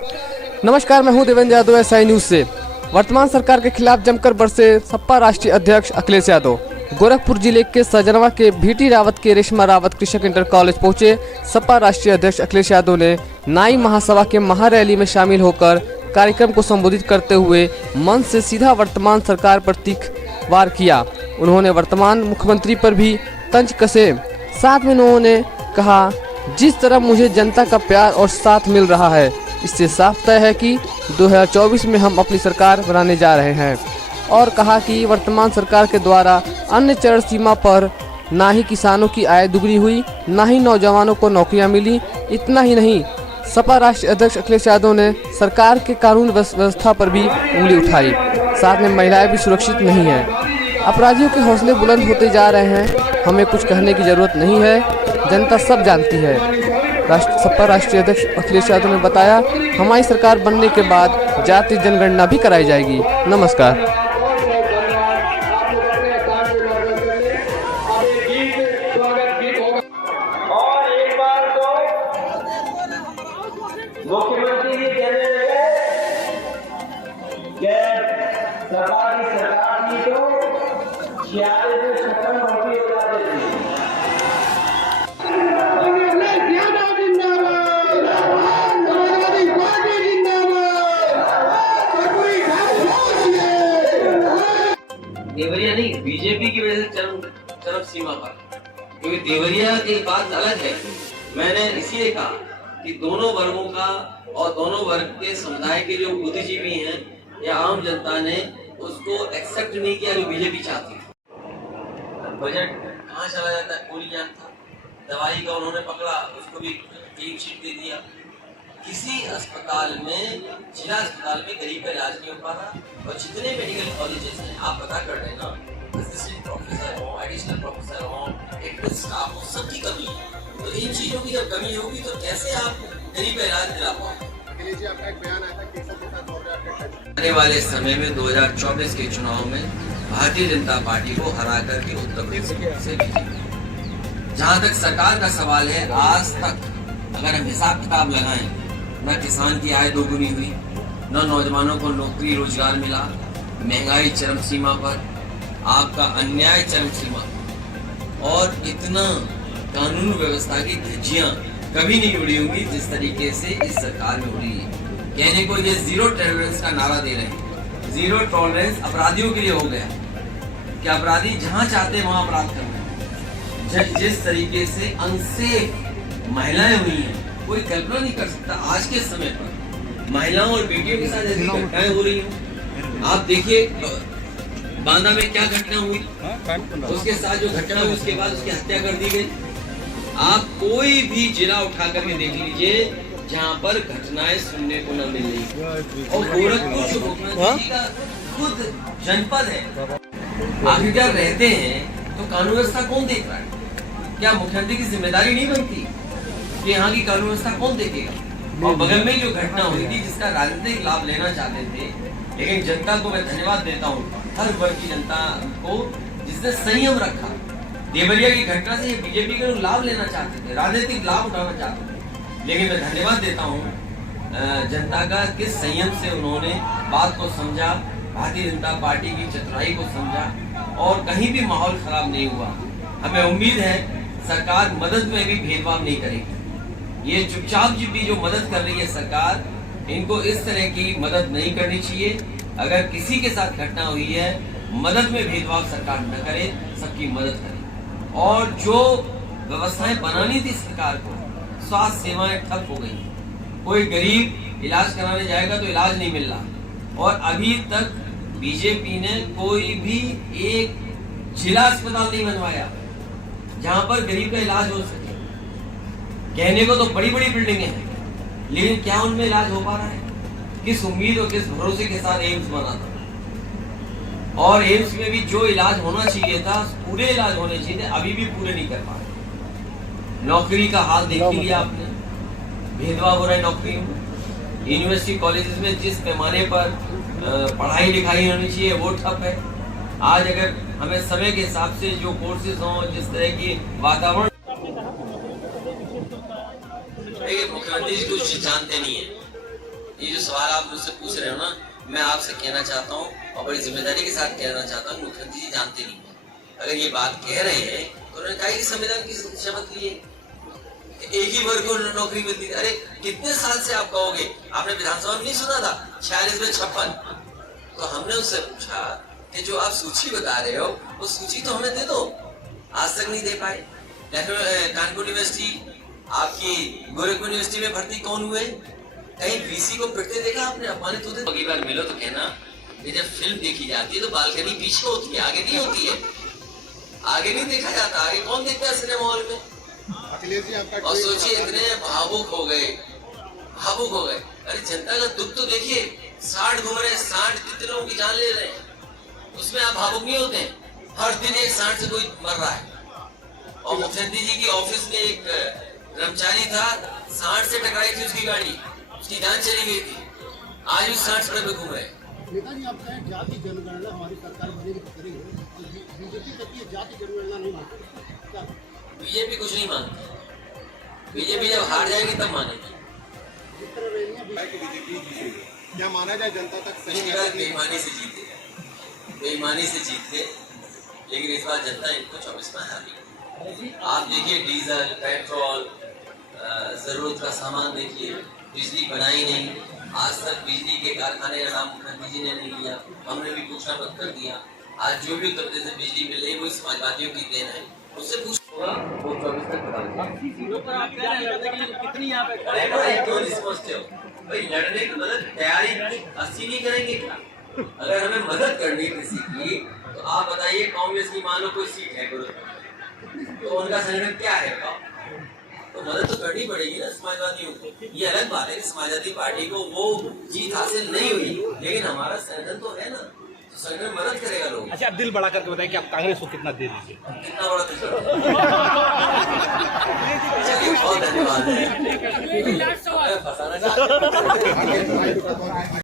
नमस्कार, मैं हूं देवेंद्र यादव एसआई न्यूज से। वर्तमान सरकार के खिलाफ जमकर बरसे सपा राष्ट्रीय अध्यक्ष अखिलेश यादव। गोरखपुर जिले के सजनवा के भीटी रावत के रेशमा रावत कृषक इंटर कॉलेज पहुंचे सपा राष्ट्रीय अध्यक्ष अखिलेश यादव ने नाई महासभा के महारैली में शामिल होकर कार्यक्रम को संबोधित करते हुए मंच से सीधा वर्तमान सरकार पर तीखवार किया। उन्होंने वर्तमान मुख्यमंत्री पर भी तंज कसे। साथ में उन्होंने कहा, जिस तरह मुझे जनता का प्यार और साथ मिल रहा है, इससे साफ तय है कि 2024 में हम अपनी सरकार बनाने जा रहे हैं। और कहा कि वर्तमान सरकार के द्वारा अन्य चरण सीमा पर ना ही किसानों की आय दुगनी हुई, ना ही नौजवानों को नौकरियां मिली। इतना ही नहीं, सपा राष्ट्रीय अध्यक्ष अखिलेश यादव ने सरकार के कानून व्यवस्था पर भी उंगली उठाई। साथ में महिलाएं भी सुरक्षित नहीं हैं। अपराधियों के हौसले बुलंद होते जा रहे हैं। हमें कुछ कहने की जरूरत नहीं है, जनता सब जानती है। सपा राष्ट्रीय अध्यक्ष अखिलेश यादव ने बताया, हमारी सरकार बनने के बाद जातीय जनगणना भी कराई जाएगी। नमस्कार। मुख्यमंत्री जी कहने लगे कि सरकार की तो 46 से 56 नौकरी हो जाती थी। देवरिया नहीं, बीजेपी की वजह से चरम सीमा पर, क्योंकि देवरिया की बात अलग है। मैंने इसीलिए कहा कि दोनों वर्गों का और दोनों वर्ग के समुदाय के जो बुद्धिजीवी हैं या आम जनता ने उसको एक्सेप्ट नहीं किया जो बीजेपी चाहती है। बजट कहाँ चला जाता है कोई जानता। दवाई का उन्होंने पकड़ा, उसको भी क्लीन चिट दे दिया। किसी अस्पताल में, जिला अस्पताल में गरीब का इलाज नहीं हो पा रहा। और जितने मेडिकल कॉलेजेस हैं, आप पता कर रहे हैं ना, असिस्टेंट प्रोफेसर हो, एडिशनल प्रोफेसर हो, टेक्निकल स्टाफ हो, सबकी कमी है। तो इन चीजों की जब कमी होगी तो कैसे आप गरीब का इलाज दिला पाओगे? आने वाले समय में 2024 के चुनाव में भारतीय जनता पार्टी को हरा करके उत्तर प्रदेश से जीतेगी। जहाँ तक सरकार का सवाल है, आज तक अगर हम हिसाब किताब लगाएं, न किसान की आय दोगुनी हुई, न नौजवानों को नौकरी रोजगार मिला, महंगाई चरम सीमा पर, आपका अन्याय चरम सीमा, और इतना कानून व्यवस्था की धज्जियां कभी नहीं उड़ी होंगी जिस तरीके से इस सरकार में उड़ी है। कहने को ये जीरो टॉलरेंस का नारा दे रहे हैं। जीरो टॉलरेंस अपराधियों के लिए हो गया कि अपराधी जहां चाहते हैं वहां अपराध कर रहे हैं। जिस तरीके से अनसेफ महिलाएं हुई हैं, कोई कल्पना नहीं कर सकता। आज के समय पर महिलाओं और बेटियों के साथ ऐसी घटनाएं हो रही हैं। आप देखिए बांदा में क्या घटना हुई, उसके साथ जो घटना हुई उसके बाद उसकी हत्या कर दी गई। आप कोई भी जिला उठा करके देख लीजिए जहाँ पर घटनाएं सुनने को न मिल रही। और गोरखपुर जो मुख्यमंत्री जी का खुद जनपद है, आखिरकार रहते हैं, तो कानून व्यवस्था कौन देख रहा है? क्या मुख्यमंत्री की जिम्मेदारी नहीं बनती कि यहाँ की कानून व्यवस्था कौन देखेगा? और बगल में जो घटना हुई थी जिसका राजनीतिक लाभ लेना चाहते थे, लेकिन जनता को मैं धन्यवाद देता हूँ, हर वर्ग की जनता को जिसने संयम रखा। देवरिया की घटना से बीजेपी के लोग लाभ लेना चाहते थे, राजनीतिक लाभ उठाना चाहते थे, लेकिन मैं धन्यवाद देता हूँ जनता का किस संयम से उन्होंने बात को समझा, भारतीय जनता पार्टी की चतुराई को समझा, और कहीं भी माहौल खराब नहीं हुआ। हमें उम्मीद है सरकार मदद में भी भेदभाव नहीं करेगी। ये चुपचाप भी जो मदद कर रही है सरकार, इनको इस तरह की मदद नहीं करनी चाहिए। अगर किसी के साथ घटना हुई है, मदद में भेदभाव सरकार न करे, सबकी मदद करे। और जो व्यवस्थाएं बनानी थी सरकार को, स्वास्थ्य सेवाएं ठप हो गई। कोई गरीब इलाज कराने जाएगा तो इलाज नहीं मिल रहा। और अभी तक बीजेपी ने कोई भी एक जिला अस्पताल नहीं बनवाया जहां पर गरीब का इलाज हो सके। कहने को तो बड़ी बड़ी बिल्डिंगें हैं, लेकिन क्या उनमें इलाज हो पा रहा है? किस उम्मीद और किस भरोसे के साथ एम्स बना था, और एम्स में भी जो इलाज होना चाहिए था, पूरे इलाज होने चाहिए थे, अभी भी पूरे नहीं कर पा रहे। नौकरी का हाल देख ही लिया आपने, भेदभाव हो रहा है नौकरियों में। यूनिवर्सिटी कॉलेजेस में जिस पैमाने पर पढ़ाई लिखाई होनी चाहिए वो ठप है। आज अगर हमें समय के हिसाब से जो कोर्सेज हों, जिस तरह की वातावरण, मुख्यमंत्री जी कुछ जानते नहीं है। ये जो सवाल आप मुझसे पूछ रहे हो ना, मैं आपसे कहना चाहता हूँ और बड़ी जिम्मेदारी के साथ कहना चाहता हूँ, मुख्यमंत्री जी जानते नहीं है। अगर ये बात कह रहे हैं तो उन्होंने कहा कि संविधान की शपथ ली है, एक ही वर्ग को नौकरी मिलती है। अरे कितने साल से आप कहोगे, आपने विधानसभा में नहीं सुना था 46 में 56। तो हमने उससे पूछा कि जो आप सूची बता रहे हो वो सूची तो हमें दे दो, आज तक नहीं दे पाए। कानपुर यूनिवर्सिटी, आपकी गोरखपुर यूनिवर्सिटी में भर्ती कौन हुए? कहीं वीसी को पिटते देखा आपने? अपमानित होते? अगली बार मिलो तो कहना कि जब फिल्म देखी जाती है तो बालकनी पीछे होती है, आगे नहीं होती है। आगे नहीं देखा जाता, आगे कौन देखता है सिनेमा हॉल में? और सोचिए इतने भावुक हो गए। अरे जनता का दुख तो देखिए, 60 घूम रहे हैं, 60 कितने लोगों की जान ले रहे हैं, उसमें आप भावुक नहीं होते? हर दिन एक 60 से कोई मर रहा है। और मुख्यमंत्री जी की ऑफिस में एक कर्मचारी था, 60 से टकराई थी उसकी गाड़ी, उसकी जान चली गई थी, आज भी 60 सड़क पे घूम रहे हैं। नेताजी, आप कहें जाति जनगणना हमारी सरकार बनेगी तो करेंगे, बीजेपी कहती है जाति जनगणना नहीं मानती क्या? बीजेपी कुछ नहीं मानती, बीजेपी जब हार जाएगी तब मानेगी। जिस तरह रैलियां बीजेपी क्या माना जाए जनता तक सही बेईमानी से जीत गए, लेकिन इस बार जनता इनको 24 में हारी। आप देखिए डीजल, पेट्रोल, जरूरत का सामान देखिए, बिजली बनाई नहीं, आज तक बिजली के कारखाने का नाम मुख्यमंत्री जी ने नहीं लिया, हमने भी पूछना बंद कर दिया। आज जो भी उत्तर प्रदेश से बिजली मिल रही है वो समाजवादियों की देन है, उससे पूछूंगा वो 24 तक बता देंगे। क्यों नहीं समझते हो भाई? लड़ने की मदद तैयारी 80 नहीं करेंगे क्या? अगर हमें मदद करनी है किसी की तो आप बताइए, कांग्रेस की मान लो कोई सीट है तो उनका संगठन क्या है? तो मदद तो करनी पड़ेगी ना समाजवादियों को। ये अलग बात है कि समाजवादी पार्टी को वो जीत हासिल नहीं हुई, लेकिन हमारा संगठन तो है ना, तो संगठन मदद करेगा लोग। अच्छा, आप दिल बड़ा करके बताएं कि आप कांग्रेस को कितना दे दीजिए? कितना बड़ा चलिए, बहुत धन्यवाद है। फंसाना चाहते हैं।